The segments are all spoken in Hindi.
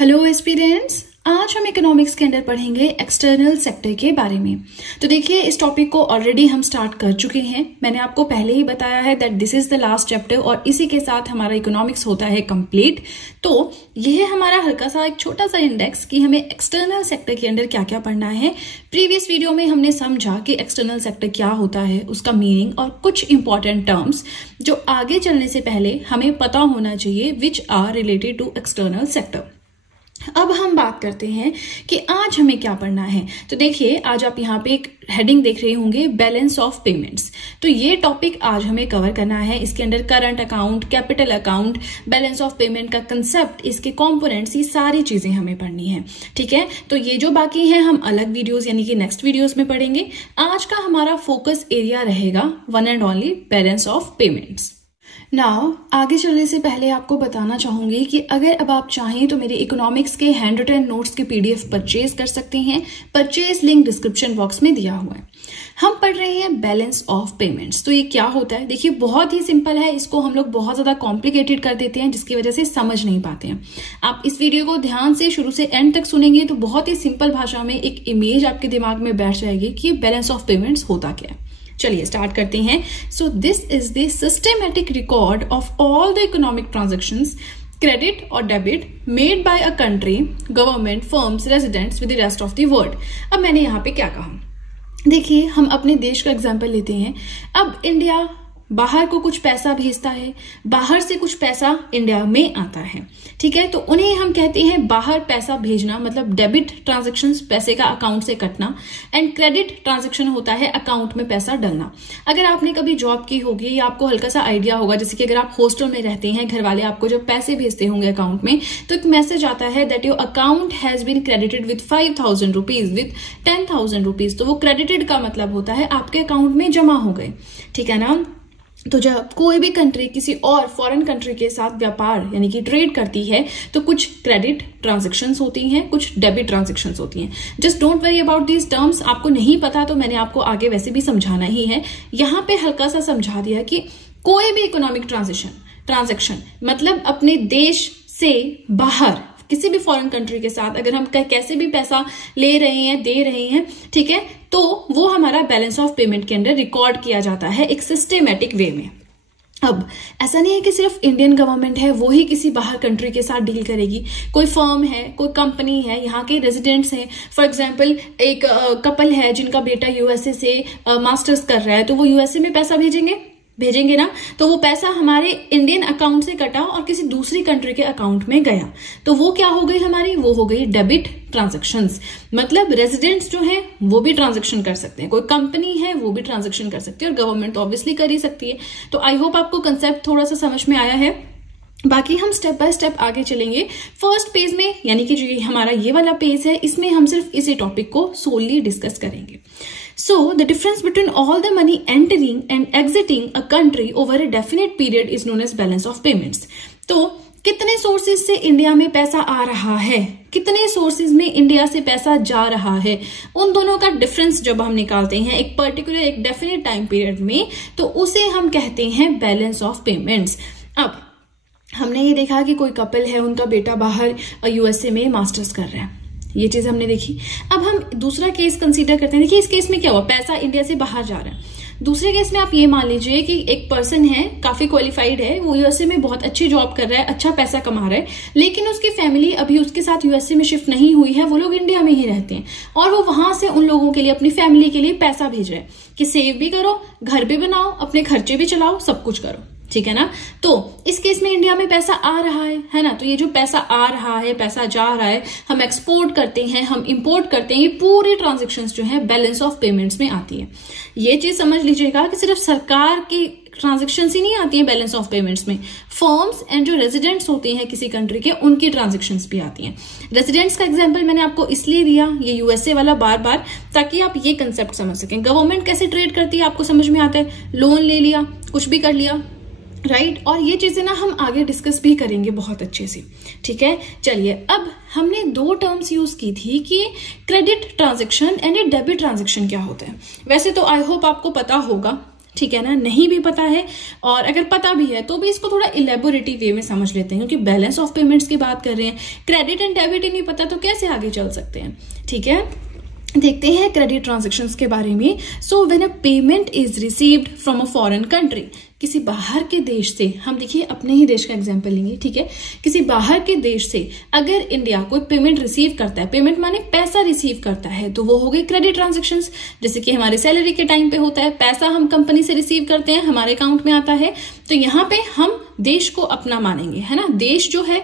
हेलो एस्पिरेंट्स, आज हम इकोनॉमिक्स के अंदर पढ़ेंगे एक्सटर्नल सेक्टर के बारे में। तो देखिए, इस टॉपिक को ऑलरेडी हम स्टार्ट कर चुके हैं। मैंने आपको पहले ही बताया है that this is the last chapter और इसी के साथ हमारा इकोनॉमिक्स होता है कंप्लीट। तो यह है हमारा हल्का सा एक छोटा सा इंडेक्स कि हमें एक्सटर्नल सेक्टर के अंदर क्या क्या पढ़ना है। प्रीवियस वीडियो में हमने समझा कि एक्सटर्नल सेक्टर क्या होता है, उसका मीनिंग और कुछ इंपॉर्टेंट टर्म्स जो आगे चलने से पहले हमें पता होना चाहिए which are related to external sector. अब हम बात करते हैं कि आज हमें क्या पढ़ना है। तो देखिए, आज आप यहाँ पे एक हेडिंग देख रहे होंगे, बैलेंस ऑफ पेमेंट्स। तो ये टॉपिक आज हमें कवर करना है। इसके अंदर current account, capital account, balance of payment का कंसेप्ट, इसके कंपोनेंट्स, ये सारी चीजें हमें पढ़नी है। ठीक है, तो ये जो बाकी है हम अलग वीडियोस यानी कि नेक्स्ट वीडियोस में पढ़ेंगे। आज का हमारा फोकस एरिया रहेगा one and only balance of payments. Now आगे चलने से पहले आपको बताना चाहूंगी कि अगर अब आप चाहें तो मेरे इकोनॉमिक्स के हैंड रिटन नोट्स के पीडीएफ परचेज कर सकते हैं। परचेज लिंक डिस्क्रिप्शन बॉक्स में दिया हुआ है। हम पढ़ रहे हैं बैलेंस ऑफ पेमेंट्स। तो ये क्या होता है? देखिए, बहुत ही सिंपल है। इसको हम लोग बहुत ज्यादा कॉम्प्लिकेटेड कर देते हैं, जिसकी वजह से समझ नहीं पाते हैं। आप इस वीडियो को ध्यान से शुरू से एंड तक सुनेंगे तो बहुत ही सिंपल भाषा में एक इमेज आपके दिमाग में बैठ जाएगी कि बैलेंस ऑफ पेमेंट्स होता क्या है। चलिए स्टार्ट करते हैं। So this is the systematic record of all the economic transactions, credit और debit made by a country, government, firms, residents with the rest of the world. अब मैंने यहाँ पे क्या कहा, देखिए हम अपने देश का एग्जाम्पल लेते हैं। अब इंडिया बाहर को कुछ पैसा भेजता है, बाहर से कुछ पैसा इंडिया में आता है। ठीक है, तो उन्हें हम कहते हैं बाहर पैसा भेजना, मतलब डेबिट ट्रांजैक्शन, पैसे का अकाउंट से कटना, एंड क्रेडिट ट्रांजैक्शन होता है अकाउंट में पैसा डलना। अगर आपने कभी जॉब की होगी या आपको हल्का सा आइडिया होगा, जैसे कि अगर आप हॉस्टल में रहते हैं, घर वाले आपको जब पैसे भेजते होंगे अकाउंट में, तो एक मैसेज आता है that your account has been credited with 5,000 rupees, with 10,000 rupees. तो वो क्रेडिटेड का मतलब होता है आपके अकाउंट में जमा हो गए। ठीक है ना। तो जब कोई भी कंट्री किसी और फॉरेन कंट्री के साथ व्यापार यानी कि ट्रेड करती है तो कुछ क्रेडिट ट्रांजैक्शंस होती हैं, कुछ डेबिट ट्रांजैक्शंस होती हैं। Just don't worry about these terms. आपको नहीं पता तो मैंने आपको आगे वैसे भी समझाना ही है। यहाँ पे हल्का सा समझा दिया कि कोई भी इकोनॉमिक ट्रांजैक्शन मतलब अपने देश से बाहर किसी भी फॉरेन कंट्री के साथ अगर हम कैसे भी पैसा ले रहे हैं, दे रहे हैं, ठीक है, तो वो हमारा बैलेंस ऑफ पेमेंट के अंदर रिकॉर्ड किया जाता है एक सिस्टेमेटिक वे में। अब ऐसा नहीं है कि सिर्फ इंडियन गवर्नमेंट है वो ही किसी बाहर कंट्री के साथ डील करेगी। कोई फर्म है, कोई कंपनी है, यहाँ के रेजिडेंट्स हैं। फॉर एग्जांपल एक कपल है जिनका बेटा यूएसए से मास्टर्स कर रहा है, तो वो यूएसए में पैसा भेजेंगे ना, तो वो पैसा हमारे इंडियन अकाउंट से कटा और किसी दूसरी कंट्री के अकाउंट में गया, तो वो क्या हो गई हमारी, वो हो गई डेबिट ट्रांजैक्शंस। मतलब रेजिडेंट्स जो हैं वो भी ट्रांजैक्शन कर सकते हैं, कोई कंपनी है वो भी ट्रांजैक्शन कर सकती है, और गवर्नमेंट तो ऑब्वियसली कर ही सकती है। तो आई होप आपको कंसेप्ट थोड़ा सा समझ में आया है। बाकी हम स्टेप बाय स्टेप आगे चलेंगे। फर्स्ट पेज में यानी कि जो हमारा ये वाला पेज है, इसमें हम सिर्फ इसी टॉपिक को सोलली डिस्कस करेंगे। So the difference between all the money entering and exiting a country over a definite period is known as balance of payments. तो कितने सोर्सेज से इंडिया में पैसा आ रहा है, कितने सोर्सेज में इंडिया से पैसा जा रहा है, उन दोनों का डिफरेंस जब हम निकालते हैं एक पर्टिकुलर एक डेफिनेट टाइम पीरियड में, तो उसे हम कहते हैं बैलेंस ऑफ पेमेंट्स। अब हमने ये देखा कि कोई कपल है, उनका बेटा बाहर यूएसए में मास्टर्स कर रहा है, ये चीज हमने देखी। अब हम दूसरा केस कंसीडर करते हैं। देखिए इस केस में क्या हुआ, पैसा इंडिया से बाहर जा रहा है। दूसरे केस में आप ये मान लीजिए कि एक पर्सन है, काफी क्वालिफाइड है, वो यूएसए में बहुत अच्छी जॉब कर रहा है, अच्छा पैसा कमा रहा है, लेकिन उसकी फैमिली अभी उसके साथ यूएसए में शिफ्ट नहीं हुई है, वो लोग इंडिया में ही रहते हैं और वो वहां से उन लोगों के लिए, अपनी फैमिली के लिए पैसा भेज रहे हैं कि सेव भी करो, घर भी बनाओ, अपने खर्चे भी चलाओ, सब कुछ करो। ठीक है ना। तो इस केस में इंडिया में पैसा आ रहा है ना। तो ये जो पैसा आ रहा है, पैसा जा रहा है, हम एक्सपोर्ट करते हैं, हम इंपोर्ट करते हैं, ये पूरी ट्रांजैक्शंस जो है बैलेंस ऑफ पेमेंट्स में आती है। ये चीज समझ लीजिएगा कि सिर्फ सरकार की ट्रांजैक्शंस ही नहीं आती है बैलेंस ऑफ पेमेंट्स में, फर्म्स एंड जो रेजिडेंट्स होते हैं किसी कंट्री के, उनकी ट्रांजैक्शंस भी आती हैं। रेजिडेंट्स का एग्जांपल मैंने आपको इसलिए दिया, ये यूएसए वाला, बार बार, ताकि आप ये कंसेप्ट समझ सकें। गवर्नमेंट कैसे ट्रेड करती है आपको समझ में आता है, लोन ले लिया, कुछ भी कर लिया, राइट। और ये चीजें ना हम आगे डिस्कस भी करेंगे बहुत अच्छे से। ठीक है, चलिए अब हमने दो टर्म्स यूज की थी कि credit transaction and debit transaction क्या होता है। वैसे तो आई होप आपको पता होगा, ठीक है ना, नहीं भी पता है और अगर पता भी है तो भी इसको थोड़ा इलेबोरेटिव वे में समझ लेते हैं, क्योंकि बैलेंस ऑफ पेमेंट्स की बात कर रहे हैं, क्रेडिट एंड डेबिट ही नहीं पता तो कैसे आगे चल सकते हैं। ठीक है, देखते हैं क्रेडिट ट्रांजैक्शंस के बारे में। सो when a payment is received from a foreign country, किसी बाहर के देश से, हम देखिए अपने ही देश का एग्जांपल लेंगे, ठीक है, किसी बाहर के देश से अगर इंडिया कोई पेमेंट रिसीव करता है, पेमेंट माने पैसा रिसीव करता है, तो वो हो गई क्रेडिट ट्रांजैक्शंस। जैसे कि हमारे सैलरी के टाइम पे होता है, पैसा हम कंपनी से रिसीव करते हैं, हमारे अकाउंट में आता है, तो यहाँ पे हम देश को अपना मानेंगे, है ना। देश जो है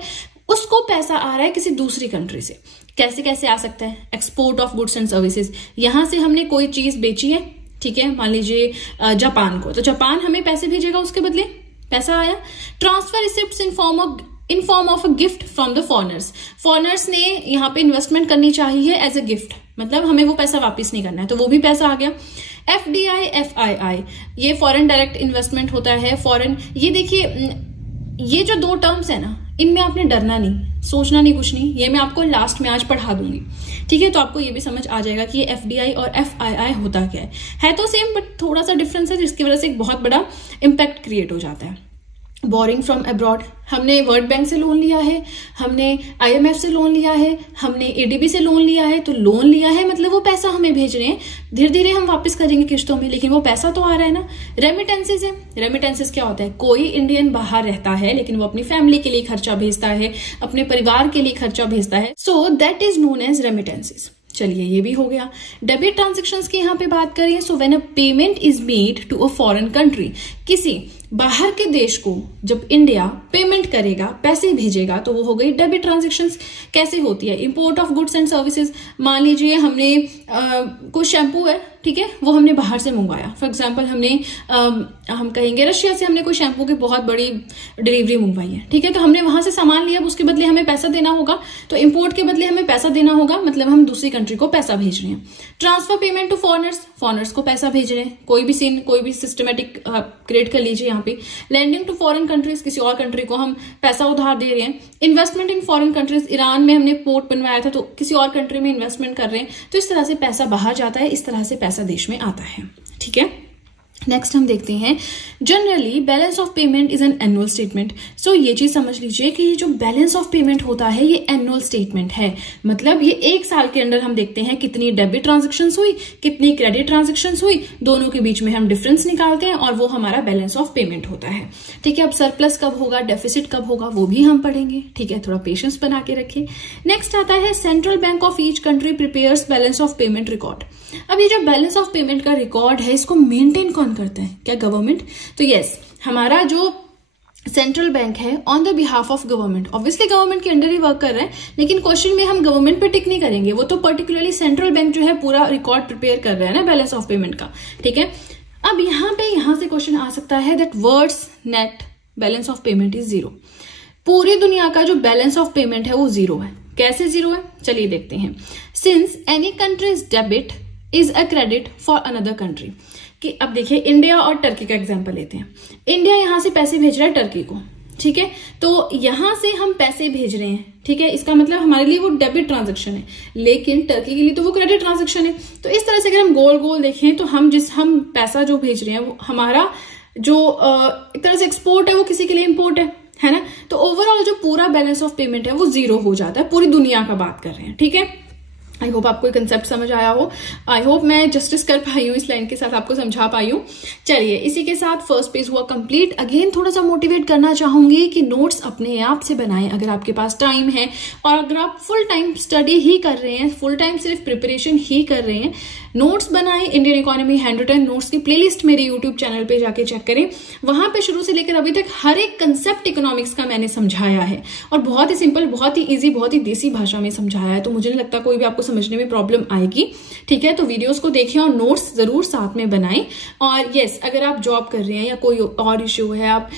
उसको पैसा आ रहा है किसी दूसरी कंट्री से। कैसे कैसे आ सकता है, export of goods and services, यहां से हमने कोई चीज बेची है, ठीक है, मान लीजिए जापान को, तो जापान हमें पैसे भेजेगा, उसके बदले पैसा आया। Transfer receipts in form of a gift from the foreigners, foreigners ने यहाँ पे इन्वेस्टमेंट करनी चाहिए एज अ गिफ्ट, मतलब हमें वो पैसा वापस नहीं करना है, तो वो भी पैसा आ गया। FDI FII, ये फॉरेन डायरेक्ट इन्वेस्टमेंट होता है, फॉरेन, ये देखिए ये जो दो टर्म्स है ना, इनमें आपने डरना नहीं, सोचना नहीं, कुछ नहीं, ये मैं आपको लास्ट में आज पढ़ा दूंगी, ठीक है, तो आपको ये भी समझ आ जाएगा कि ये FDI और FII होता क्या है तो सेम बट थोड़ा सा डिफरेंस है, जिसकी वजह से एक बहुत बड़ा इम्पैक्ट क्रिएट हो जाता है। बोरिंग फ्रॉम अब्रॉड, हमने वर्ल्ड बैंक से लोन लिया है, हमने IMF से लोन लिया है, हमने ADB से लोन लिया है, तो लोन लिया है मतलब वो पैसा हमें भेज रहे हैं, धीरे धीरे हम वापस करेंगे किश्तों में, लेकिन वो पैसा तो आ रहा है ना। रेमिटेंसेज है, रेमिटेंसेज क्या होता है, कोई इंडियन बाहर रहता है लेकिन वो अपनी फैमिली के लिए खर्चा भेजता है, अपने परिवार के लिए खर्चा भेजता है, so that is known as remittances. चलिए ये भी हो गया। डेबिट ट्रांजैक्शंस की यहाँ पे बात करें, so when a payment is made to a foreign country, किसी बाहर के देश को जब इंडिया पेमेंट करेगा, पैसे भेजेगा, तो वो हो गई डेबिट ट्रांजैक्शंस। कैसे होती है, import of goods and services, मान लीजिए हमने कोई शैम्पू है, ठीक है, वो हमने बाहर से मंगवाया, फॉर एग्जांपल हमने हम कहेंगे रशिया से हमने कोई शैम्पू की बहुत बड़ी डिलीवरी मंगवाई है, ठीक है, तो हमने वहां से सामान लिया, उसके बदले हमें पैसा देना होगा, तो इंपोर्ट के बदले हमें पैसा देना होगा, मतलब हम दूसरी कंट्री को पैसा भेज रहे हैं। Transfer payment to foreigners, foreigners को पैसा भेज रहे हैं, कोई भी सीन, कोई भी सिस्टमेटिक क्रिएट कर लीजिए यहाँ पे। लैंडिंग टू फॉरेन कंट्रीज, किसी और कंट्री को हम पैसा उधार दे रहे हैं। Investment in foreign countries, Iran में हमने पोर्ट बनवाया था, तो किसी और कंट्री में इन्वेस्टमेंट कर रहे हैं, तो इस तरह से पैसा बाहर जाता है, इस तरह से पैसा देश में आता है, ठीक है। नेक्स्ट हम देखते हैं, generally balance of payment is an annual statement. सो ये चीज समझ लीजिए कि ये जो बैलेंस ऑफ पेमेंट होता है ये एनुअल स्टेटमेंट है, मतलब ये एक साल के अंदर हम देखते हैं कितनी डेबिट ट्रांजैक्शंस हुई, कितनी क्रेडिट ट्रांजैक्शंस हुई, दोनों के बीच में हम डिफरेंस निकालते हैं और वो हमारा बैलेंस ऑफ पेमेंट होता है, ठीक है। अब सरप्लस कब होगा, डेफिसिट कब होगा, वो भी हम पढ़ेंगे, ठीक है, थोड़ा पेशेंस बना के रखिए। नेक्स्ट आता है, central bank of each country prepares balance of payment record. अब ये जो बैलेंस ऑफ पेमेंट का रिकॉर्ड है, इसको मेंटेन कौन करता है, क्या गवर्नमेंट? तो यस, हमारा जो सेंट्रल बैंक है on the behalf of government, obviously government के अंडर ही वर्क कर रहा है, लेकिन क्वेश्चन में हम गवर्नमेंट पे टिक नहीं करेंगे, वो तो पर्टिकुलरली सेंट्रल बैंक जो है पूरा रिकॉर्ड प्रिपेयर कर रहा है ना बैलेंस ऑफ पेमेंट का, ठीक है। अब यहाँ से क्वेश्चन आ सकता है that words net balance of payment is zero. पूरी दुनिया का जो बैलेंस ऑफ पेमेंट है वो जीरो है। कैसे जीरो है, चलिए देखते हैं। Since any countries debit is a credit for another country, कि अब देखिए इंडिया और टर्की का एग्जांपल लेते हैं। इंडिया यहां से पैसे भेज रहा है टर्की को, ठीक है, तो यहां से हम पैसे भेज रहे हैं, ठीक है, इसका मतलब हमारे लिए वो डेबिट ट्रांजैक्शन है, लेकिन टर्की के लिए तो वो क्रेडिट ट्रांजैक्शन है। तो इस तरह से अगर हम गोल गोल देखें तो हम पैसा जो भेज रहे हैं वो हमारा जो एक तरह से एक्सपोर्ट है वो किसी के लिए इम्पोर्ट है ना। तो ओवरऑल जो पूरा बैलेंस ऑफ पेमेंट है वो जीरो हो जाता है, पूरी दुनिया का बात कर रहे हैं, ठीक है। आई होप आपको कंसेप्ट समझ आया हो, आई होप मैं जस्टिस कर पाई हूँ, इस लाइन के साथ आपको समझा पाई हूँ। चलिए इसी के साथ फर्स्ट पेज हुआ कंप्लीट। अगेन थोड़ा सा मोटिवेट करना चाहूंगी कि नोट्स अपने आप से बनाएं अगर आपके पास टाइम है, और अगर आप फुल टाइम स्टडी ही कर रहे हैं, फुल टाइम सिर्फ प्रिपरेशन ही कर रहे हैं, नोट्स बनाएं। Indian economy hand written notes की प्लेलिस्ट मेरे यूट्यूब चैनल पे जाके चेक करें, वहां पे शुरू से लेकर अभी तक हर एक कंसेप्ट इकोनॉमिक्स का मैंने समझाया है, और बहुत ही सिंपल, बहुत ही इजी, बहुत ही देसी भाषा में समझाया है, तो मुझे नहीं लगता कोई भी आपको समझने में प्रॉब्लम आएगी, ठीक है। तो वीडियोस को देखें और नोट्स जरूर साथ में बनाएं। और यस, अगर आप जॉब कर रहे हैं या कोई और इश्यू है, आप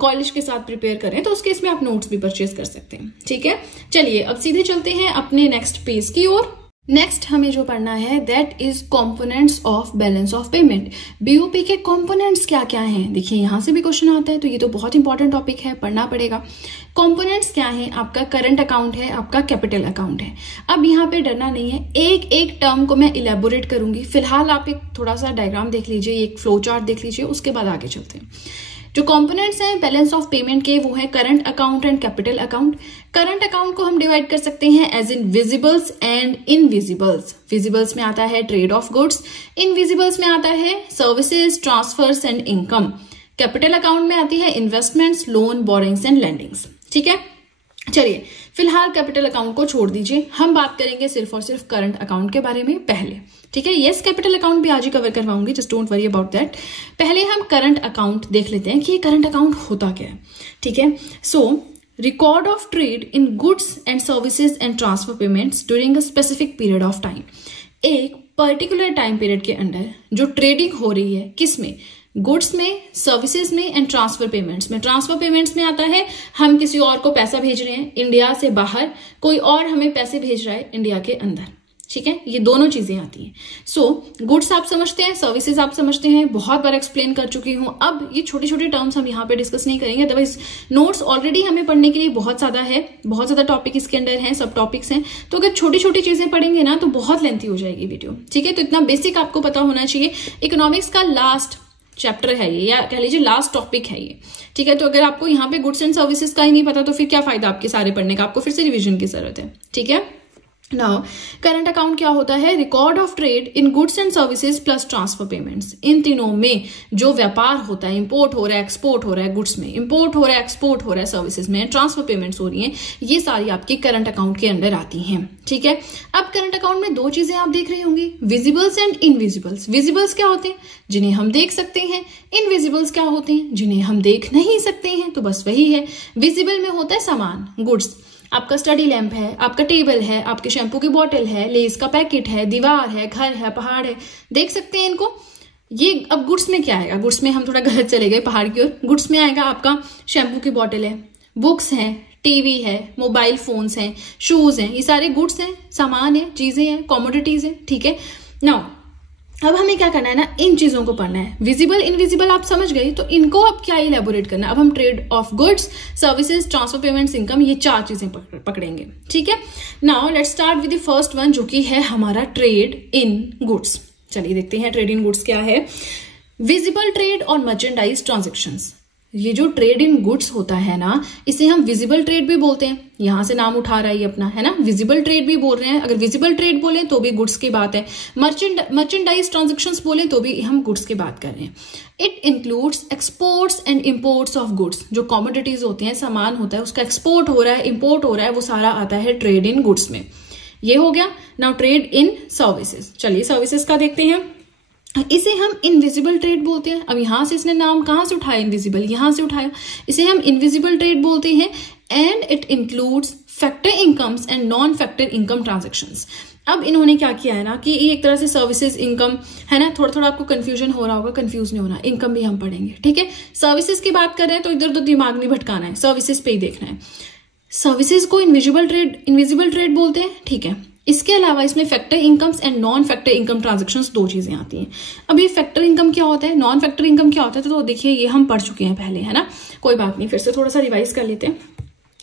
कॉलेज के साथ प्रिपेयर कर रहे हैं, तो उस केस में आप नोट्स भी परचेज कर सकते हैं, ठीक है। चलिए अब सीधे चलते हैं अपने नेक्स्ट पेज की ओर। नेक्स्ट हमें जो पढ़ना है that is components of balance of payment. BOP के कंपोनेंट्स क्या क्या हैं, देखिए यहां से भी क्वेश्चन आता है, तो ये तो बहुत इंपॉर्टेंट टॉपिक है, पढ़ना पड़ेगा। कंपोनेंट्स क्या है, आपका करंट अकाउंट है, आपका कैपिटल अकाउंट है। अब यहाँ पे डरना नहीं है, एक एक टर्म को मैं इलेबोरेट करूंगी। फिलहाल आप एक थोड़ा सा डायग्राम देख लीजिए, एक फ्लो चार्ट देख लीजिए, उसके बाद आगे चलते हैं। जो कंपोनेंट्स हैं बैलेंस ऑफ पेमेंट के वो है current account and capital account. Current account को हम डिवाइड कर सकते हैं एज इन विजिबल्स एंड इनविजिबल्स। विजिबल्स में आता है ट्रेड ऑफ गुड्स, इनविजिबल्स में आता है services, transfers and income. Capital account में आती है investments, loan, borings and landings. ठीक है, चलिए फिलहाल कैपिटल अकाउंट को छोड़ दीजिए, हम बात करेंगे सिर्फ और सिर्फ करंट अकाउंट के बारे में पहले। ठीक है, यस कैपिटल अकाउंट भी आज ही कवर करवाऊंगी, just don't worry about that. पहले हम करंट अकाउंट देख लेते हैं कि ये करंट अकाउंट होता क्या है। ठीक है, सो record of trade in goods and services and transfer payments during a specific period of time. एक पर्टिकुलर टाइम पीरियड के अंदर जो ट्रेडिंग हो रही है, किसमें, गुड्स में, सर्विसेज में एंड ट्रांसफर पेमेंट्स में। ट्रांसफर पेमेंट्स में आता है हम किसी और को पैसा भेज रहे हैं इंडिया से बाहर, कोई और हमें पैसे भेज रहा है इंडिया के अंदर। ठीक है, ये दोनों चीजें आती हैं। सो गुड्स आप समझते हैं, सर्विसेज आप समझते हैं, बहुत बार एक्सप्लेन कर चुकी हूं। अब ये छोटे छोटे टर्म्स हम यहाँ पे डिस्कस नहीं करेंगे, अदरवाइज नोट्स ऑलरेडी हमें पढ़ने के लिए बहुत ज्यादा है, बहुत ज्यादा टॉपिक इसके अंदर हैं, सब टॉपिक्स हैं। तो अगर छोटी छोटी चीजें पढ़ेंगे ना तो बहुत लेंथी हो जाएगी वीडियो। ठीक है, तो इतना बेसिक आपको पता होना चाहिए। इकोनॉमिक्स का लास्ट चैप्टर है ये, या कह लीजिए लास्ट टॉपिक है ये। ठीक है, तो अगर आपको यहाँ पे गुड्स एंड सर्विसेज का ही नहीं पता तो फिर क्या फायदा आपके सारे पढ़ने का, आपको फिर से रिवीजन की जरूरत है। ठीक है, नाउ करंट अकाउंट क्या होता है, record of trade in goods and services plus transfer payments. इन तीनों में जो व्यापार होता है, इंपोर्ट हो रहा है, एक्सपोर्ट हो रहा है, गुड्स में इंपोर्ट हो रहा है, एक्सपोर्ट हो रहा है, सर्विसेज में ट्रांसफर पेमेंट्स हो रही हैं, ये सारी आपकी करंट अकाउंट के अंदर आती हैं। ठीक है, अब करंट अकाउंट में दो चीजें आप देख रही होंगी, विजिबल्स एंड इनविजिबल्स। विजिबल्स क्या होते हैं, जिन्हें हम देख सकते हैं। इनविजिबल्स क्या होते हैं, जिन्हें हम देख नहीं सकते हैं। तो बस वही है, विजिबल में होता है सामान, गुड्स, आपका स्टडी लैंप है, आपका टेबल है, आपके शैम्पू की बोतल है, लेस का पैकेट है, दीवार है, घर है, पहाड़ है, देख सकते हैं इनको। ये अब गुड्स में क्या आएगा, गुड्स में हम थोड़ा गलत चले गए पहाड़ की ओर। गुड्स में आएगा आपका शैम्पू की बोतल है, बुक्स हैं, टीवी है, मोबाइल फोन्स हैं, शूज हैं, ये सारे गुड्स हैं, सामान है, चीजें हैं, कॉमोडिटीज हैं। ठीक है, नाउ अब हमें क्या करना है ना, इन चीजों को पढ़ना है। विजिबल इनविजिबल आप समझ गए, तो इनको अब क्या इलेबोरेट करना है। अब हम trade off goods, services, transfer payments, income, ये चार चीजें पकड़ेंगे। ठीक है, now let's start with the first one, जो कि है हमारा ट्रेड इन गुड्स। चलिए देखते हैं ट्रेड इन गुड्स क्या है। विजिबल ट्रेड और मर्चेंडाइज ट्रांजेक्शंस। ये जो ट्रेड इन गुड्स होता है ना, इसे हम विजिबल ट्रेड भी बोलते हैं, यहां से नाम उठा रहा है ये अपना, है ना, विजिबल ट्रेड भी बोल रहे हैं। अगर विजिबल ट्रेड बोले तो भी गुड्स की बात है, मर्चेंडाइज ट्रांजेक्शंस बोले तो भी हम गुड्स की बात कर रहे हैं। It includes exports and imports of goods. जो कॉमोडिटीज होती हैं, सामान होता है, उसका एक्सपोर्ट हो रहा है, इम्पोर्ट हो रहा है, वो सारा आता है ट्रेड इन गुड्स में। ये हो गया। Now trade in services. चलिए सर्विसेज का देखते हैं, इसे हम इनविजिबल ट्रेड बोलते हैं। अब यहां से इसने नाम कहां से उठाया, इनविजिबल, यहां से उठाया, इसे हम इनविजिबल ट्रेड बोलते हैं। And it includes factor incomes and non factor income transactions. अब इन्होंने क्या किया है ना कि ये एक तरह से सर्विसेज इनकम है ना, थोड़ा थोड़ा आपको कंफ्यूजन हो रहा होगा, कंफ्यूज नहीं होना, इनकम भी हम पढ़ेंगे। ठीक है, सर्विसेज की बात कर रहे हैं तो इधर उधर दिमाग नहीं भटकाना है, सर्विसेज पे ही देखना है। सर्विसेज को इनविजिबल ट्रेड बोलते हैं। ठीक है, इसके अलावा इसमें factor incomes and non factor income transactions दो चीजें आती हैं। अब ये फैक्टर इनकम क्या होता है, नॉन फैक्टर इनकम क्या होता है, तो देखिए ये हम पढ़ चुके हैं पहले, है ना, कोई बात नहीं, फिर से थोड़ा सा रिवाइज कर लेते हैं।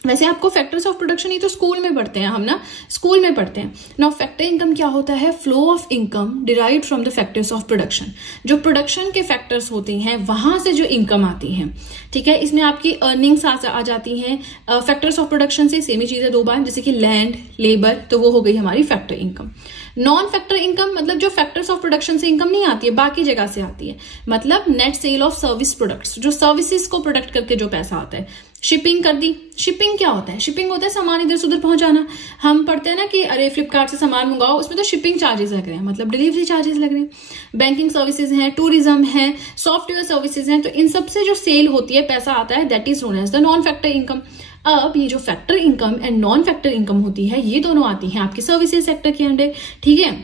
वैसे आपको फैक्टर्स ऑफ प्रोडक्शन ये तो स्कूल में पढ़ते हैं हम ना, स्कूल में पढ़ते हैं। नाउ फैक्टर इनकम क्या होता है, flow of income derived from the factors of production. जो प्रोडक्शन के फैक्टर्स होते हैं वहां से जो इनकम आती है। ठीक है, इसमें आपकी अर्निंग्स आ जाती हैं फैक्टर्स ऑफ प्रोडक्शन से, सेम ही चीज है दो बार, जैसे कि लैंड, लेबर, तो वो हो गई हमारी factor income. Non factor income मतलब जो फैक्टर्स ऑफ प्रोडक्शन से इनकम नहीं आती है, बाकी जगह से आती है, मतलब net cell of service products, जो सर्विसेज को प्रोडक्ट करके जो पैसा आता है। शिपिंग कर दी, शिपिंग क्या होता है, शिपिंग होता है सामान इधर से उधर पहुंचाना। हम पढ़ते हैं ना कि अरे फ्लिपकार्ट से सामान मंगाओ, उसमें तो शिपिंग चार्जेस लग रहे हैं, मतलब डिलीवरी चार्जेस लग रहे हैं। बैंकिंग सर्विसेज हैं, टूरिज्म है, सॉफ्टवेयर सर्विसेज हैं, तो इन सब से जो सेल होती है, पैसा आता है, that is known as the non factor income. अब ये जो factor income and non factor income होती है, ये दोनों आती हैं आपके सर्विसेज सेक्टर के अंडर। ठीक है,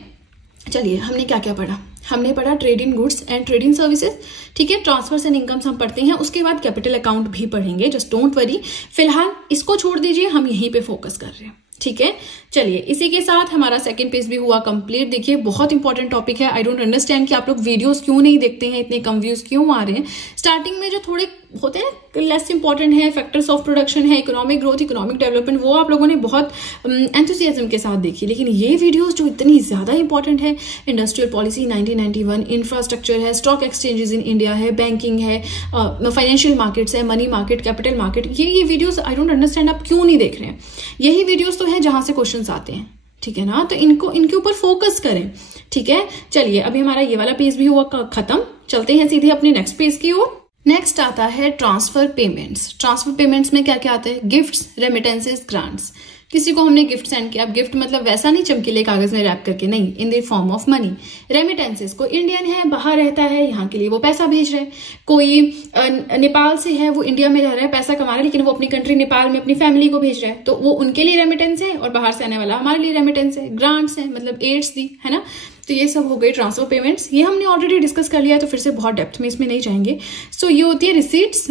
चलिए हमने क्या क्या पढ़ा, हमने पढ़ा trade in goods and trade in services. ठीक है, ट्रांसफर्स एंड इनकम्स हम पढ़ते हैं, उसके बाद कैपिटल अकाउंट भी पढ़ेंगे, जस्ट डोंट वरी। फिलहाल इसको छोड़ दीजिए, हम यहीं पे फोकस कर रहे हैं। ठीक है, चलिए इसी के साथ हमारा सेकंड पेज भी हुआ कंप्लीट। देखिए बहुत इंपॉर्टेंट टॉपिक है। आई डोंट अंडरस्टैंड कि आप लोग वीडियोस क्यों नहीं देखते हैं, इतने कम व्यूज क्यों आ रहे हैं। स्टार्टिंग में जो थोड़े होते हैं लेस इंपॉर्टेंट है, फैक्टर्स ऑफ प्रोडक्शन है, इकोनॉमिक ग्रोथ, इकोनॉमिक डेवलपमेंट, वो आप लोगों ने बहुत एंथुसियाज्म के साथ देखी। लेकिन ये वीडियोस जो इतनी ज्यादा इंपॉर्टेंट है, इंडस्ट्रियल पॉलिसी 1991, इंफ्रास्ट्रक्चर है, स्टॉक एक्सचेंजेस इन इंडिया है, बैंकिंग है, फाइनेंशियल मार्केट्स है, मनी मार्केट, कैपिटल मार्केट, ये वीडियोस आई डोंट अंडरस्टैंड आप क्यों नहीं देख रहे हैं। यही वीडियोस तो है जहां से क्वेश्चंस आते हैं, ठीक है ना, तो इनके ऊपर फोकस करें। ठीक है, चलिए अभी हमारा ये वाला पेज भी हुआ खत्म, चलते हैं सीधे अपने नेक्स्ट पेज की ओर। नेक्स्ट आता है ट्रांसफर पेमेंट्स। ट्रांसफर पेमेंट्स में क्या क्या आता है? Gifts, remittances, grants. किसी को हमने गिफ्ट सेंड किया, अब गिफ्ट मतलब वैसा नहीं चमकीले कागज में रैप करके, नहीं, in the form of money. Remittances, कोई इंडियन है बाहर रहता है, यहाँ के लिए वो पैसा भेज रहे हैं। कोई नेपाल से है, वो इंडिया में रह रहा है, पैसा कमा रहा है, लेकिन वो अपनी कंट्री नेपाल में अपनी फैमिली को भेज रहा है, तो वो उनके लिए रेमिटेंस है, और बाहर से आने वाला हमारे लिए रेमिटेंस है। ग्रांट्स है मतलब एड्स दी, है ना, तो ये सब हो गई ट्रांसफर पेमेंट्स। ये हमने ऑलरेडी डिस्कस कर लिया है, तो फिर से बहुत डेप्थ में इसमें नहीं जाएंगे। सो ये होती है receipts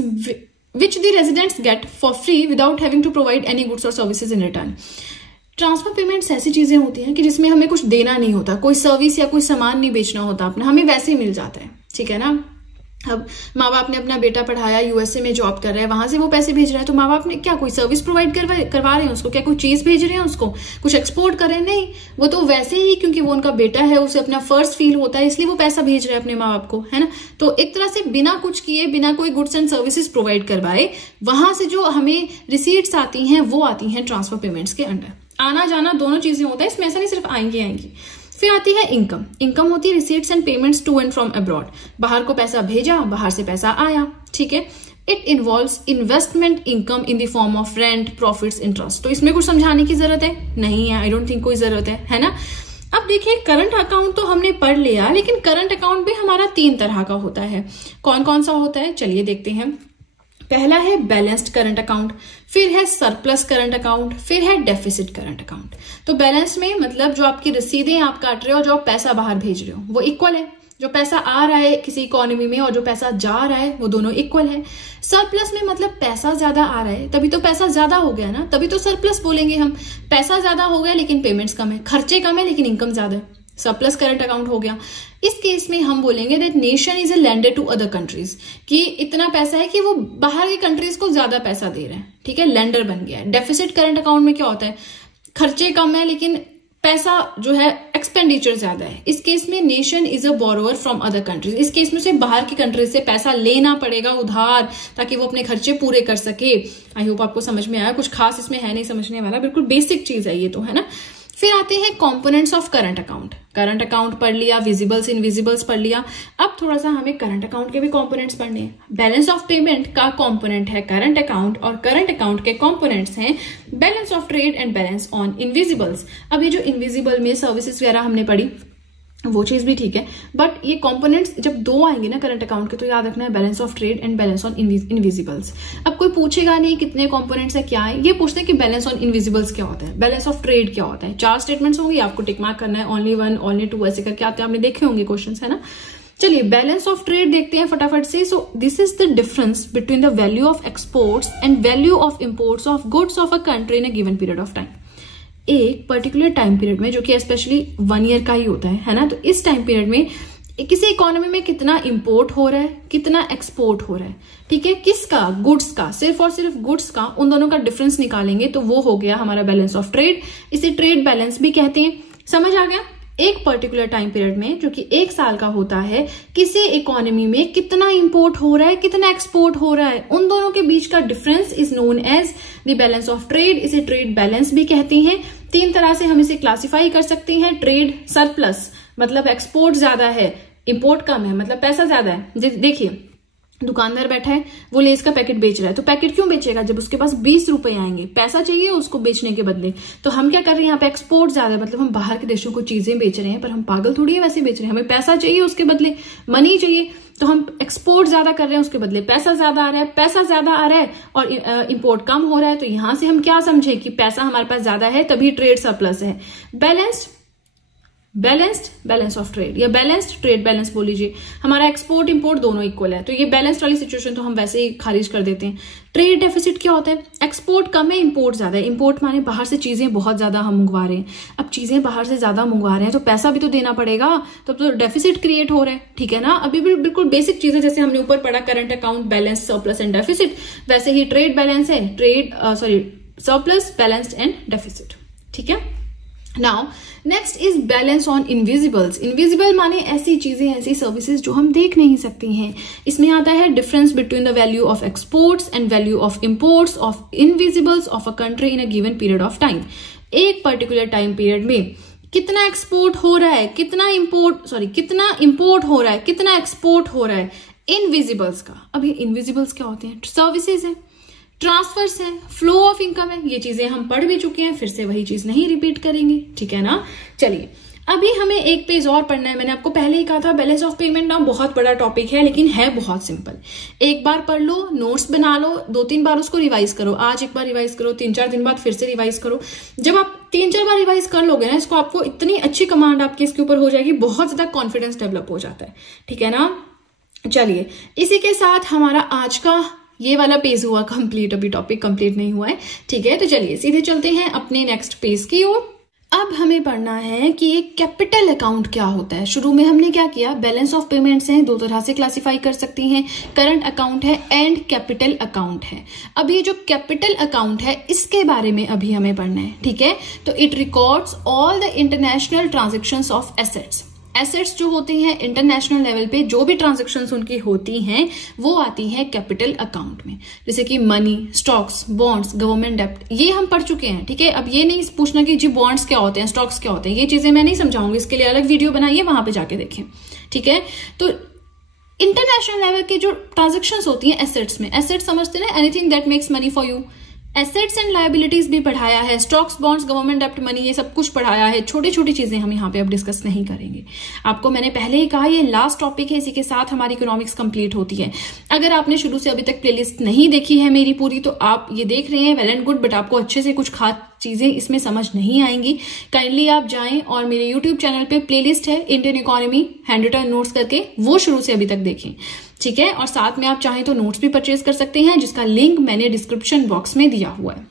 which the residents get for free without having to provide any goods or services in return। Transfer payments ऐसी चीजें होती हैं कि जिसमें हमें कुछ देना नहीं होता, कोई सर्विस या कोई सामान नहीं बेचना होता अपना, हमें वैसे ही मिल जाता है, ठीक है ना। अब माँ बाप ने अपना बेटा पढ़ाया, यूएसए में जॉब कर रहा है, वहां से वो पैसे भेज रहा है, तो माँ बाप ने क्या कोई सर्विस प्रोवाइड करवा रहे हैं उसको, क्या कोई चीज भेज रहे हैं उसको, कुछ एक्सपोर्ट कर रहे हैं? नहीं, वो तो वैसे ही, क्योंकि वो उनका बेटा है, उसे अपना फर्ज फील होता है, इसलिए वो पैसा भेज रहे हैं अपने माँ बाप को, है ना। तो एक तरह से बिना कुछ किए, बिना कोई गुड्स एंड सर्विसेज प्रोवाइड करवाए, वहां से जो हमें रिसीट्स आती हैं वो आती हैं ट्रांसफर पेमेंट्स के अंडर। आना जाना दोनों चीजें होता है इसमें, ऐसा नहीं सिर्फ आएंगी। फिर आती है इनकम। इनकम होती है receipts and payments to and from abroad. बाहर को पैसा भेजा, बाहर से पैसा आया, ठीक है। It involves investment income in the form of rent, profits, interest. तो इसमें कुछ समझाने की जरूरत है नहीं है, आई डोंट थिंक कोई जरूरत है ना। अब देखिए करंट अकाउंट तो हमने पढ़ लिया, लेकिन करंट अकाउंट भी हमारा 3 तरह का होता है। कौन कौन सा होता है, चलिए देखते हैं। पहला है बैलेंस्ड करंट अकाउंट, फिर है सरप्लस करंट अकाउंट, फिर है डेफिसिट करंट अकाउंट। तो बैलेंस में मतलब जो आपकी रसीदें आप काट रहे हो, जो आप पैसा बाहर भेज रहे हो, वो इक्वल है। जो पैसा आ रहा है किसी इकोनॉमी में और जो पैसा जा रहा है, वो दोनों इक्वल है। सरप्लस में मतलब पैसा ज्यादा आ रहा है, तभी तो पैसा ज्यादा हो गया ना, तभी तो सरप्लस बोलेंगे हम। पैसा ज्यादा हो गया लेकिन पेमेंट्स कम है, खर्चे कम है लेकिन इनकम ज्यादा है, सरप्लस करंट अकाउंट हो गया। इस केस में हम बोलेंगे that nation is a lender to other countries, कि इतना पैसा है कि वो बाहर की कंट्रीज को ज्यादा पैसा दे रहे हैं, ठीक है, लेंडर बन गया है। डेफिसिट करंट अकाउंट में क्या होता है, खर्चे कम है लेकिन पैसा जो है एक्सपेंडिचर ज्यादा है। इस केस में nation is a borrower from other countries. इस केस में से बाहर की कंट्रीज से पैसा लेना पड़ेगा उधार, ताकि वो अपने खर्चे पूरे कर सके। आई होप आपको समझ में आया, कुछ खास इसमें है नहीं समझने वाला, बिल्कुल बेसिक चीज है ये तो, है ना। फिर आते हैं components of current account. Current account पढ़ लिया, विजिबल्स इनविजिबल्स पढ़ लिया, अब थोड़ा सा हमें करंट अकाउंट के भी कंपोनेंट्स पढ़ने हैं। बैलेंस ऑफ पेमेंट का कंपोनेंट है करंट अकाउंट, और करंट अकाउंट के कंपोनेंट्स हैं balance of trade and balance on invisibles. अब ये जो इनविजिबल में सर्विसेज वगैरह हमने पढ़ी, वो चीज भी ठीक है, बट ये कंपोनेंट्स जब 2 आएंगे ना करंट अकाउंट के, तो याद रखना है balance of trade and balance on invisibles. अब कोई पूछेगा नहीं कितने कंपोनेंट्स है, क्या है, ये पूछते हैं कि बैलेंस ऑन इनविजिबल्स क्या होता है, बैलेंस ऑफ ट्रेड क्या होता है। 4 स्टेटमेंट्स होंगे, आपको टिक मार्क करना है, ओनली 1, ओनली 2 ऐसे करके आते हैं, आपने देखे होंगे क्वेश्चन, है ना। चलिए बैलेंस ऑफ ट्रेड देखते हैं फटाफट से। सो this is the difference between the value of exports and value of imports of goods of a country in a given period of time. एक पर्टिकुलर टाइम पीरियड में, जो कि स्पेशली 1 ईयर का ही होता है ना, तो इस टाइम पीरियड में किसी इकोनॉमी में कितना इंपोर्ट हो रहा है, कितना एक्सपोर्ट हो रहा है, ठीक है, किसका, गुड्स का, सिर्फ और सिर्फ गुड्स का, उन दोनों का डिफरेंस निकालेंगे तो वो हो गया हमारा बैलेंस ऑफ ट्रेड। इसे ट्रेड बैलेंस भी कहते हैं। समझ आ गया। एक पर्टिकुलर टाइम पीरियड में, जो कि 1 साल का होता है, किसी इकोनॉमी में कितना इंपोर्ट हो रहा है, कितना एक्सपोर्ट हो रहा है, उन दोनों के बीच का difference is known as the balance of trade. इसे ट्रेड बैलेंस भी कहते हैं। 3 तरह से हम इसे क्लासिफाई कर सकते हैं। ट्रेड सरप्लस मतलब एक्सपोर्ट ज्यादा है, इंपोर्ट कम है, मतलब पैसा ज्यादा है। देखिए दुकानदार बैठा है, वो लेस का पैकेट बेच रहा है, तो पैकेट क्यों बेचेगा, जब उसके पास 20 रुपए आएंगे, पैसा चाहिए उसको बेचने के बदले। तो हम क्या कर रहे हैं यहाँ पे, एक्सपोर्ट ज्यादा है, मतलब हम बाहर के देशों को चीजें बेच रहे हैं, पर हम पागल थोड़ी है वैसे बेच रहे हैं, हमें पैसा चाहिए उसके बदले, मनी चाहिए, तो हम एक्सपोर्ट ज्यादा कर रहे हैं, उसके बदले पैसा ज्यादा आ रहा है। पैसा ज्यादा आ रहा है और इंपोर्ट कम हो रहा है, तो यहां से हम क्या समझे कि पैसा हमारे पास ज्यादा है, तभी ट्रेड सरप्लस है। बैलेंस्ड बैलेंस ऑफ ट्रेड या बैलेंस्ड ट्रेड बैलेंस बोल लीजिए, हमारा एक्सपोर्ट इंपोर्ट दोनों इक्वल है, तो ये बैलेंस्ड वाली सिचुएशन तो हम वैसे ही खारिज कर देते हैं। ट्रेड डेफिसिट क्या होता है? एक्सपोर्ट कम है, इंपोर्ट ज्यादा है। इंपोर्ट माने बाहर से चीजें बहुत ज्यादा हम मंगवा रहे हैं। अब चीजें बाहर से ज्यादा मंगवा रहे हैं तो पैसा भी तो देना पड़ेगा, तब तो डेफिसिट क्रिएट हो रहा है, ठीक है ना। अभी भी बिल्कुल बेसिक चीजें जैसे हमने ऊपर पढ़ा current account balance, surplus and deficit, वैसे ही ट्रेड बैलेंस है, सरप्लस, बैलेंस्ड एंड डेफिसिट, ठीक है। Now next is balance on invisibles. Invisible माने ऐसी चीजें, ऐसी सर्विसेज जो हम देख नहीं सकते हैं। इसमें आता है difference between the value of exports and value of imports of invisibles of a country in a given period of time. एक पर्टिकुलर टाइम पीरियड में कितना एक्सपोर्ट हो रहा है, कितना इंपोर्ट हो रहा है, कितना एक्सपोर्ट हो रहा है इनविजिबल्स का। अब ये इनविजिबल्स क्या होते हैं? सर्विसेज है, ट्रांसफर्स है, फ्लो ऑफ इनकम है। ये चीजें हम पढ़ भी चुके हैं, फिर से वही चीज नहीं रिपीट करेंगे, ठीक है ना। चलिए अभी हमें एक पेज और पढ़ना है। मैंने आपको पहले ही कहा था बैलेंस ऑफ पेमेंट ना बहुत बड़ा टॉपिक है, लेकिन है बहुत सिंपल। एक बार पढ़ लो, नोट्स बना लो, 2-3 बार उसको रिवाइज करो। आज एक बार रिवाइज करो, 3-4 दिन बाद फिर से रिवाइज करो। जब आप 3-4 बार रिवाइज कर लोगे ना इसको, आपको इतनी अच्छी कमांड आपके इसके ऊपर हो जाएगी, बहुत ज्यादा कॉन्फिडेंस डेवलप हो जाता है, ठीक है ना। चलिए इसी के साथ हमारा आज का ये वाला पेज हुआ कंप्लीट, अभी टॉपिक कंप्लीट नहीं हुआ है, ठीक है। तो चलिए सीधे चलते हैं अपने नेक्स्ट पेज की ओर। अब हमें पढ़ना है कि एक कैपिटल अकाउंट क्या होता है। शुरू में हमने क्या किया, बैलेंस ऑफ पेमेंट्स हैं, दो तरह से क्लासिफाई कर सकती हैं, करंट अकाउंट है एंड कैपिटल अकाउंट है। अब ये जो कैपिटल अकाउंट है इसके बारे में अभी हमें पढ़ना है, ठीक है। तो it records all the international transactions of assets. Assets जो होती हैं इंटरनेशनल लेवल पे जो भी ट्रांजैक्शंस उनकी होती हैं वो आती हैं कैपिटल अकाउंट में, जैसे कि मनी, स्टॉक्स, बॉन्ड्स, गवर्नमेंट डेब्ट, ये हम पढ़ चुके हैं, ठीक है। अब ये नहीं पूछना कि जी बॉन्ड्स क्या होते हैं, स्टॉक्स क्या होते हैं, ये चीजें मैं नहीं समझाऊंगी, इसके लिए अलग वीडियो बनाइए, वहां पे जाके देखें, ठीक है। तो इंटरनेशनल लेवल के जो ट्रांजेक्शंस होती हैं एसेट्स में, एसेट समझते हैं anything that makes money for you. Assets and liabilities भी पढ़ाया है, स्टॉक्स, बॉन्ड्स, गवर्नमेंट डेब्ट, मनी, ये सब कुछ पढ़ाया है। छोटी छोटी चीजें हम यहाँ पे अब डिस्कस नहीं करेंगे। आपको मैंने पहले ही कहा ये लास्ट टॉपिक है, इसी के साथ हमारी इकोनॉमिक्स कंप्लीट होती है। अगर आपने शुरू से अभी तक प्लेलिस्ट नहीं देखी है मेरी पूरी, तो आप ये देख रहे हैं वेल एंड गुड, बट आपको अच्छे से कुछ खास चीजें इसमें समझ नहीं आएंगी। काइंडली आप जाएं और मेरे यूट्यूब चैनल पे प्लेलिस्ट है Indian economy hand written notes करके, वो शुरू से अभी तक देखें, ठीक है। और साथ में आप चाहें तो नोट्स भी परचेज कर सकते हैं, जिसका लिंक मैंने डिस्क्रिप्शन बॉक्स में दिया हुआ है।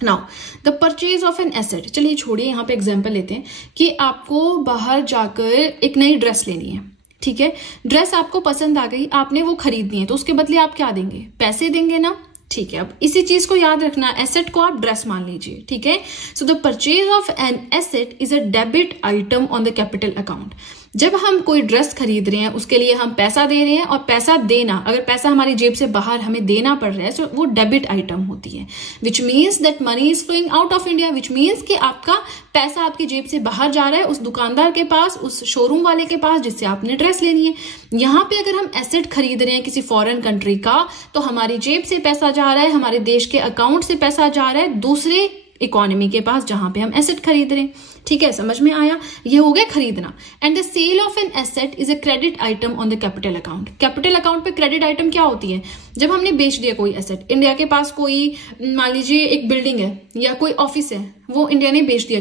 Now the purchase of an asset. चलिए छोड़िए, यहाँ पे एग्जांपल लेते हैं कि आपको बाहर जाकर एक नई ड्रेस लेनी है, ठीक है। ड्रेस आपको पसंद आ गई, आपने वो खरीदनी है, तो उसके बदले आप क्या देंगे? पैसे देंगे ना, ठीक है। अब इसी चीज को याद रखना, एसेट को आप ड्रेस मान लीजिए, ठीक है। So the purchase of an asset is a debit item on the capital account. जब हम कोई ड्रेस खरीद रहे हैं उसके लिए हम पैसा दे रहे हैं, और पैसा देना, अगर पैसा हमारी जेब से बाहर हमें देना पड़ रहा है तो वो डेबिट आइटम होती है, which means that money is flowing out of India, which means कि आपका पैसा आपकी जेब से बाहर जा रहा है उस दुकानदार के पास, उस शोरूम वाले के पास जिससे आपने ड्रेस लेनी है। यहाँ पे अगर हम एसेट खरीद रहे हैं किसी फॉरेन कंट्री का, तो हमारी जेब से पैसा जा रहा है, हमारे देश के अकाउंट से पैसा जा रहा है दूसरे इकोनॉमी के पास जहां पे हम एसेट खरीद रहे हैं, ठीक है। समझ में आया? ये हो गया खरीदना। And the sale of an asset is a credit item on the capital account. Capital account पे क्रेडिट आइटम क्या होती है? जब हमने बेच दिया कोई एसेट, इंडिया के पास कोई मान लीजिए एक बिल्डिंग है या कोई ऑफिस है, वो इंडिया ने बेच दिया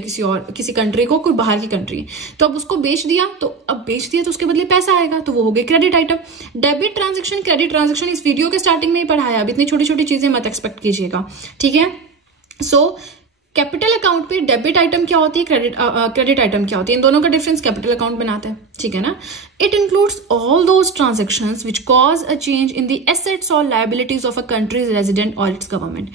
किसी कंट्री को, कोई बाहर की कंट्री है, तो अब उसको बेच दिया, तो अब बेच दिया तो उसके बदले पैसा आएगा, तो वो हो गई credit item. Debit transaction, credit transaction इस वीडियो के स्टार्टिंग में ही पढ़ाया, अब इतनी छोटी छोटी चीजें मत एक्सपेक्ट कीजिएगा, ठीक है। सो कैपिटल अकाउंट पे डेबिट आइटम क्या होती है, क्रेडिट आइटम क्या होती है, इन दोनों का डिफरेंस कैपिटल अकाउंट बनाता है, ठीक है ना। It includes all those transactions which cause a change in the assets और liabilities of a country's resident और इट्स गवर्नमेंट।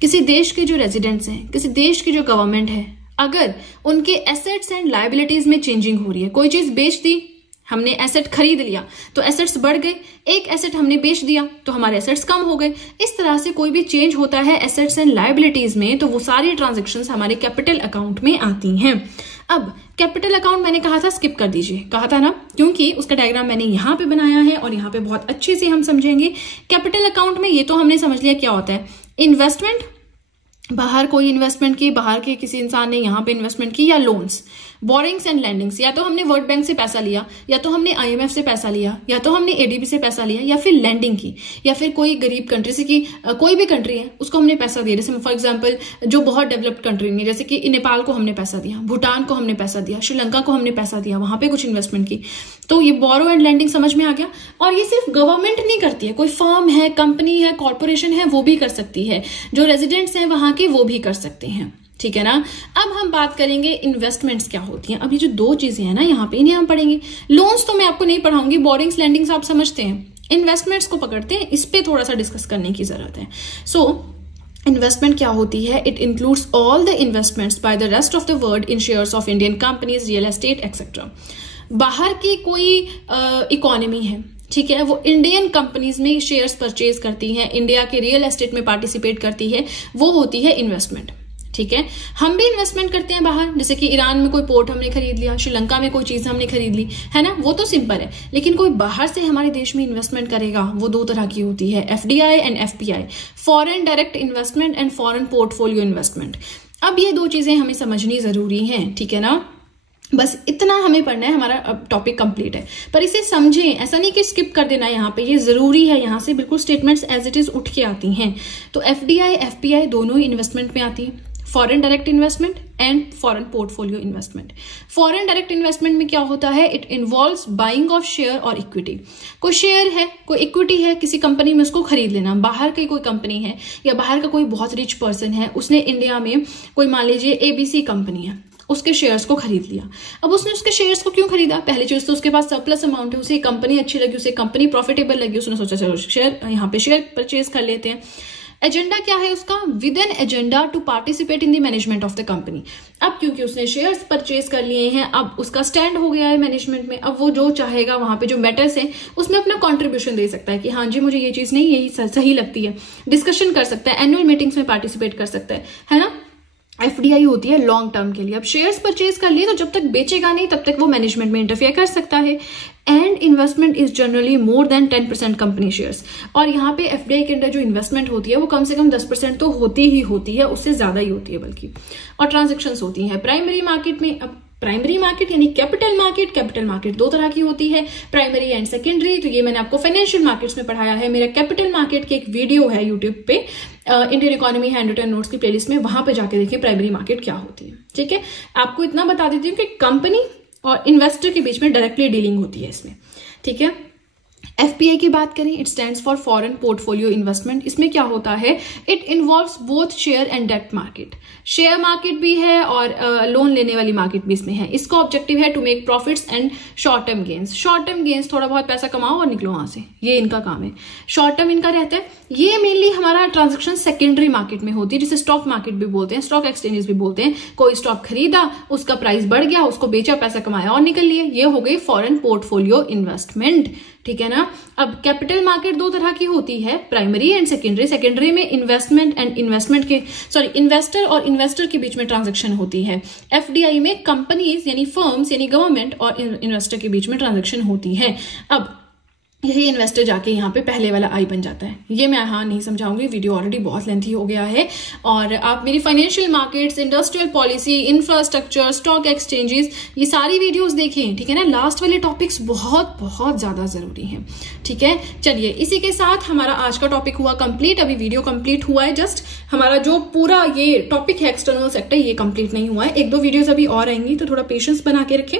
किसी देश के जो रेजिडेंट्स हैं, किसी देश की जो गवर्नमेंट है, अगर उनके एसेट्स एंड लायबिलिटीज में चेंजिंग हो रही है, कोई चीज बेच दी, हमने एसेट खरीद लिया तो एसेट्स बढ़ गए, एक एसेट हमने बेच दिया तो हमारे एसेट्स कम हो गए। इस तरह से कोई भी चेंज होता है एसेट्स एंड लायबिलिटीज में, तो वो सारी ट्रांजैक्शंस हमारे कैपिटल अकाउंट में आती हैं। अब कैपिटल अकाउंट मैंने कहा था स्किप कर दीजिए, कहा था ना, क्योंकि उसका डायग्राम मैंने यहाँ पे बनाया है और यहाँ पे बहुत अच्छे से हम समझेंगे। कैपिटल अकाउंट में ये तो हमने समझ लिया क्या होता है, इन्वेस्टमेंट, बाहर कोई इन्वेस्टमेंट की, बाहर के किसी इंसान ने यहाँ पे इन्वेस्टमेंट की, या लोन्स, बोरिंग्स एंड लैंडिंग्स, या तो हमने वर्ल्ड बैंक से पैसा लिया, या तो हमने IMF से पैसा लिया, या तो हमने ADB से पैसा लिया, या फिर लैंडिंग की, या फिर कोई गरीब कंट्री से की, कोई भी कंट्री है उसको हमने पैसा दिया। जैसे फॉर एग्जांपल जो बहुत डेवलप्ड कंट्री नहीं, जैसे कि नेपाल को हमने पैसा दिया, भूटान को हमने पैसा दिया, श्रीलंका को हमने पैसा दिया, वहां पे कुछ इन्वेस्टमेंट की, तो ये बोरो एंड लैंडिंग समझ में आ गया। और ये सिर्फ गवर्नमेंट नहीं करती है, कोई फर्म है, कंपनी है, कॉर्पोरेशन है, वो भी कर सकती है, जो रेजिडेंट्स हैं वहां के वो भी कर सकते हैं, ठीक है ना। अब हम बात करेंगे इन्वेस्टमेंट्स क्या होती हैं। अब ये जो दो चीजें हैं ना यहाँ पे, इन्हें हम पढ़ेंगे। लोन्स तो मैं आपको नहीं पढ़ाऊंगी, बोरिंग्स लैंडिंग्स आप समझते हैं, इन्वेस्टमेंट्स को पकड़ते हैं, इस पे थोड़ा सा डिस्कस करने की जरूरत है। सो इन्वेस्टमेंट क्या होती है? It includes all the investments by the rest of the world in shares of Indian companies, real estate etcetera. बाहर की कोई इकोनॉमी है, ठीक है, वो इंडियन कंपनीज में शेयर्स परचेज करती है, इंडिया के रियल एस्टेट में पार्टिसिपेट करती है, वो होती है इन्वेस्टमेंट, ठीक है। हम भी इन्वेस्टमेंट करते हैं बाहर, जैसे कि ईरान में कोई पोर्ट हमने खरीद लिया, श्रीलंका में कोई चीज हमने खरीद ली, है ना, वो तो सिंपल है। लेकिन कोई बाहर से हमारे देश में इन्वेस्टमेंट करेगा, वो दो तरह की होती है, FDI and FPI, foreign direct investment and foreign portfolio investment. अब ये दो चीजें हमें समझनी जरूरी है, ठीक है ना। बस इतना हमें पढ़ना है, हमारा टॉपिक कंप्लीट है। पर इसे समझें, ऐसा नहीं कि स्किप कर देना, यहाँ पे ये जरूरी है, यहाँ से बिल्कुल स्टेटमेंट्स एज इट इज उठ के आती हैं। तो FDI FPI दोनों ही इन्वेस्टमेंट में आती है, foreign direct investment and foreign portfolio investment. Foreign direct investment में क्या होता है? It involves buying of share और इक्विटी। कोई शेयर है, कोई इक्विटी है किसी कंपनी में, उसको खरीद लेना। बाहर की कोई कंपनी है या बाहर का कोई बहुत रिच पर्सन है, उसने इंडिया में कोई मान लीजिए ABC कंपनी है, उसके शेयर्स को खरीद लिया। अब उसने उसके शेयर्स को क्यों खरीदा? पहली चीज तो उसके पास सरप्लस अमाउंट है, उसे कंपनी अच्छी लगी, उसे कंपनी प्रॉफिटेबल लगी, उसने सोचा चलो शेयर यहाँ पे शेयर परचेज कर लेते हैं। एजेंडा क्या है उसका? With an agenda to participate in the management of the company. अब क्योंकि उसने शेयर्स परचेज कर लिए हैं, अब उसका स्टैंड हो गया है मैनेजमेंट में, अब वो जो चाहेगा वहां पे जो मैटर्स है उसमें अपना कंट्रीब्यूशन दे सकता है कि हाँ जी मुझे ये चीज नहीं, यही सही लगती है, डिस्कशन कर सकता है, एनुअल मीटिंग्स में पार्टिसिपेट कर सकता है ना। FDI होती है लॉन्ग टर्म के लिए। अब शेयर्स परचेज कर लिए तो जब तक बेचेगा नहीं तब तक वो मैनेजमेंट में इंटरफेयर कर सकता है। And investment is generally more than 10% company shares. और यहाँ पे FDI के अंदर जो इन्वेस्टमेंट होती है वो कम से कम 10% तो होती ही होती है, उससे ज्यादा ही होती है बल्कि। और ट्रांजेक्शन्स होती हैं प्राइमरी मार्केट में। अब प्राइमरी मार्केट यानी कैपिटल मार्केट दो तरह की होती है, प्राइमरी एंड सेकेंडरी। तो ये मैंने आपको फाइनेंशियल मार्केट्स में पढ़ाया है। मेरा कैपिटल मार्केट की एक वीडियो है यूट्यूब पे, Indian economy hand written notes की प्लेलिस्ट में, वहां पे जाके देखिए प्राइमरी मार्केट क्या होती है, ठीक है। आपको इतना बता देती हूँ कि कंपनी और इन्वेस्टर के बीच में डायरेक्टली डीलिंग होती है इसमें, ठीक है। FPI की बात करें, it stands for foreign portfolio investment. इसमें क्या होता है? It involves both share and debt market. Share market भी है और लोन लेने वाली मार्केट भी इसमें है। इसका ऑब्जेक्टिव है to make profits and short term gains. Short term gains, थोड़ा बहुत पैसा कमाओ और निकलो वहां से, ये इनका काम है। शॉर्ट टर्म इनका रहता है। ये मेनली हमारा ट्रांजेक्शन सेकेंडरी मार्केट में होती है, जिसे स्टॉक मार्केट भी बोलते हैं, स्टॉक एक्सचेंजेस भी बोलते हैं। कोई स्टॉक खरीदा, उसका प्राइस बढ़ गया, उसको बेचा, पैसा कमाया और निकल लिए, ये हो गई फॉरेन पोर्टफोलियो इन्वेस्टमेंट, ठीक है ना। अब कैपिटल मार्केट दो तरह की होती है, प्राइमरी एंड सेकेंडरी। सेकेंडरी में इन्वेस्टमेंट एंड इन्वेस्टर और इन्वेस्टर के बीच में ट्रांजैक्शन होती है। FDI में कंपनीज यानी फर्म्स यानी गवर्नमेंट और इन्वेस्टर के बीच में ट्रांजैक्शन होती है। अब यही इन्वेस्टर जाके यहाँ पे पहले वाला आई बन जाता है। ये मैं यहाँ नहीं समझाऊंगी, वीडियो ऑलरेडी बहुत लेंथी हो गया है। और आप मेरी financial markets, industrial policy, infrastructure, stock exchanges, ये सारी वीडियोस देखें, ठीक है ना। लास्ट वाले टॉपिक्स बहुत बहुत ज्यादा जरूरी हैं, ठीक है। चलिए, इसी के साथ हमारा आज का टॉपिक हुआ कंप्लीट। अभी वीडियो कंप्लीट हुआ है, जस्ट हमारा जो पूरा ये टॉपिक है एक्सटर्नल सेक्टर, ये कंप्लीट नहीं हुआ है। एक दो वीडियोज अभी और आएंगी, तो थोड़ा पेशेंस बना के रखें।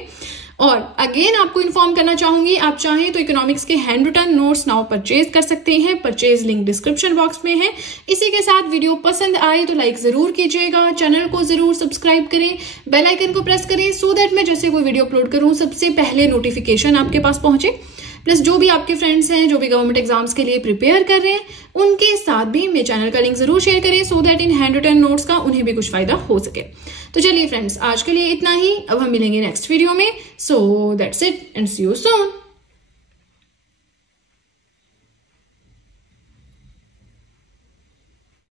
और अगेन आपको इन्फॉर्म करना चाहूंगी, आप चाहें तो इकोनॉमिक्स के hand written notes now purchase कर सकते हैं। परचेज लिंक डिस्क्रिप्शन बॉक्स में है। इसी के साथ वीडियो पसंद आए तो लाइक जरूर कीजिएगा, चैनल को जरूर सब्सक्राइब करें, बेल आइकन को प्रेस करें, सो दैट मैं जैसे कोई वीडियो अपलोड करूं सबसे पहले नोटिफिकेशन आपके पास पहुंचे। प्लस जो भी आपके फ्रेंड्स हैं जो भी गवर्नमेंट एग्जाम्स के लिए प्रिपेयर कर रहे हैं, उनके साथ भी मेरे चैनल का लिंक जरूर शेयर करें, सो दैट इन हैंड रिटन नोट्स का उन्हें भी कुछ फायदा हो सके। तो चलिए फ्रेंड्स, आज के लिए इतना ही। अब हम मिलेंगे नेक्स्ट वीडियो में। So that's it and see you soon.